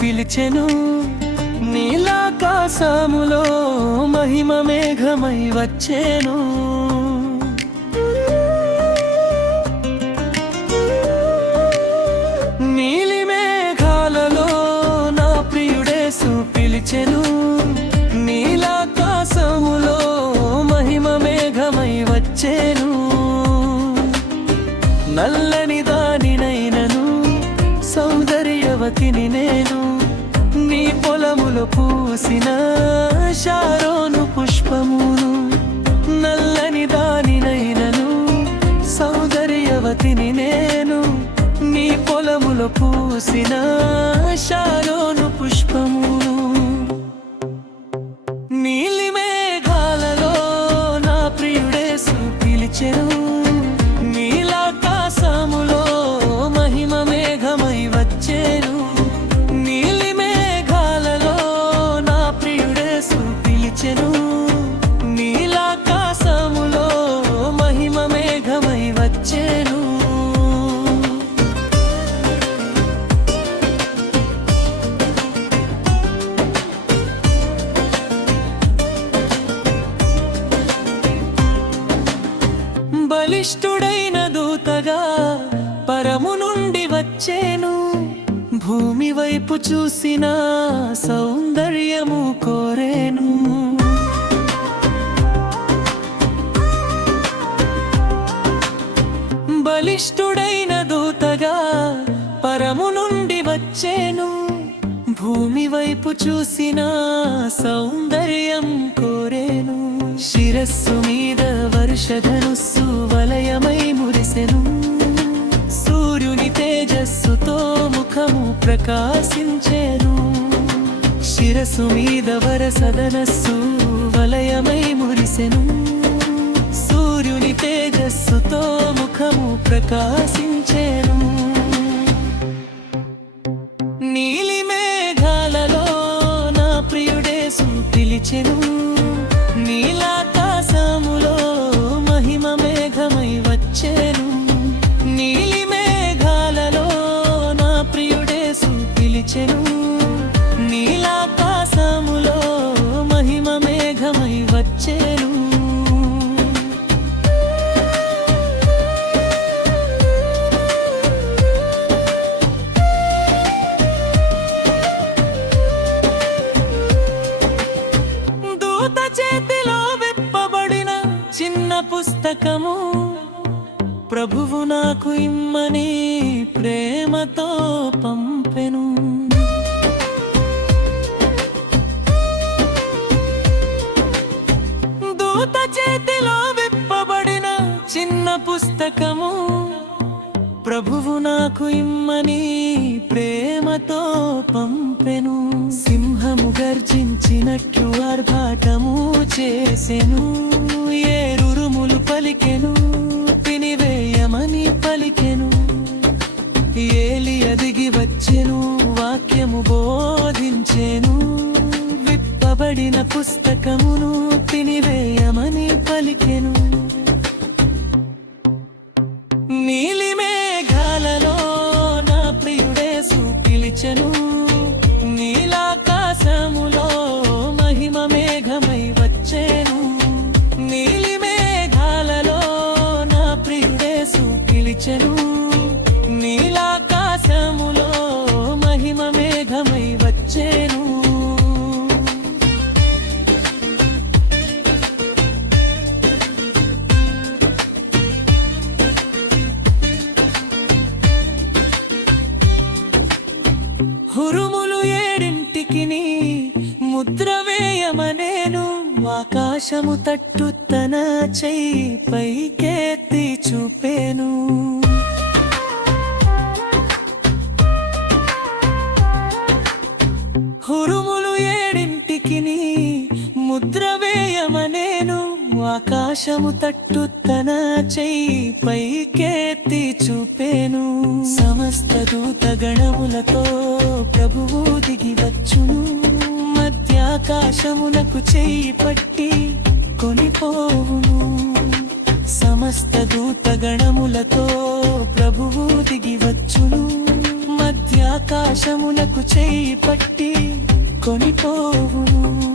పిలిచెను, నీలాకాశములో మహిమ మేఘమై వచ్చెను. నీలి మేఘాలలో నా ప్రియుడేసు పిలిచెను, నీలాకాశములో మహిమ మేఘమై వచ్చెను. నల్లని దానినైనను సౌందర్యవతిని నేను, నీ పొలములో పూసిన షారోను పుష్పమును. నల్లని దానినైనను సౌందర్యవతిని నేను, నీ పొలములో పూసిన షారోను పుష్పమును. నీలి మేఘాలలో నా ప్రియుడేసు పిలిచెను, నీలాకాశములో మహిమ మేఘమై వచ్చెను. నీలి మేఘాలలో నా ప్రియుడేసు పిలిచెను, నీలాకాశములో మహిమ మేఘమై వచ్చెను. బలిష్ఠుడైన దూతగా పరము నుండి వచ్చేను, భూమి వైపు చూసిన సౌందర్యము కోరేను. బలిష్ఠుడైన దూతగా పరము నుండి వచ్చేను, భూమి వైపు చూసిన సౌందర్యం కోరేను. శిరస్సు మీద వర్షధనుస్సు వలయమై మురిసెను, సూర్యుని తేజస్సుతో ముఖము ప్రకాశించెను. శిరస్సు మీద వరసధనస్సు వలయమై మురిసెను, సూర్యుని తేజస్సుతో ముఖము ప్రకాశించెను. నీలి మేఘాలలో నా ప్రియుడేసు పిలిచెను, నీలాకాశములో మహిమ మేఘమై వచ్చెను. నీలి మేఘాలలో నా ప్రియుడేసు పిలిచెను, నీలాకాశములో మహిమ మేఘమై వచ్చెను. దూత చేతిలో విప్పబడిన చిన్న పుస్తకము, ప్రభువు నాకు ఇమ్మని ప్రేమతో పంపెను. దూత చేతిలో విప్పబడిన చిన్న పుస్తకము, ప్రభువు నాకు ఇమ్మని ప్రేమతో పంపెను. సింహము గర్జించినట్లు ఆర్భాటము చేసెను, ఏరురుములు పలికెను, తినివేయమని పలికెను. ఏలియా దిగి వచ్చెను, వాక్యము బోధించెను, విప్పబడిన పుస్తకమును తినివేయమని పలికెను. నీలి మేఘాలలో నా ప్రియుడేసు పిలిచెను, నీలాకాశములో మహిమ మేఘమై వచ్చెను. నీలి మేఘాలలో నా ప్రియుడేసు పిలిచెను, నీలాకాశములో మహిమ మేఘమై వచ్చెను. హురుములు ఏడింటికిని ముద్ర వేయమనేను, ఆకాశము తట్టు తన చెయ్యి పైకెత్తి చూపెను. హురుములు ఏడింటికిని ముద్ర వేయమనేను, ఆకాశము తట్టు తన చెయ్యి పైకెత్తి చూపెను. సమస్త దూత గణములతో ప్రభువు దిగి వచ్చును, మధ్యాకాశమునకు చెయ్యి పట్టి కొనిపోవును. సమస్త దూత గణములతో ప్రభువు దిగి వచ్చును, మధ్య మధ్యాకాశమునకు చేయి పట్టి కొనిపోవును.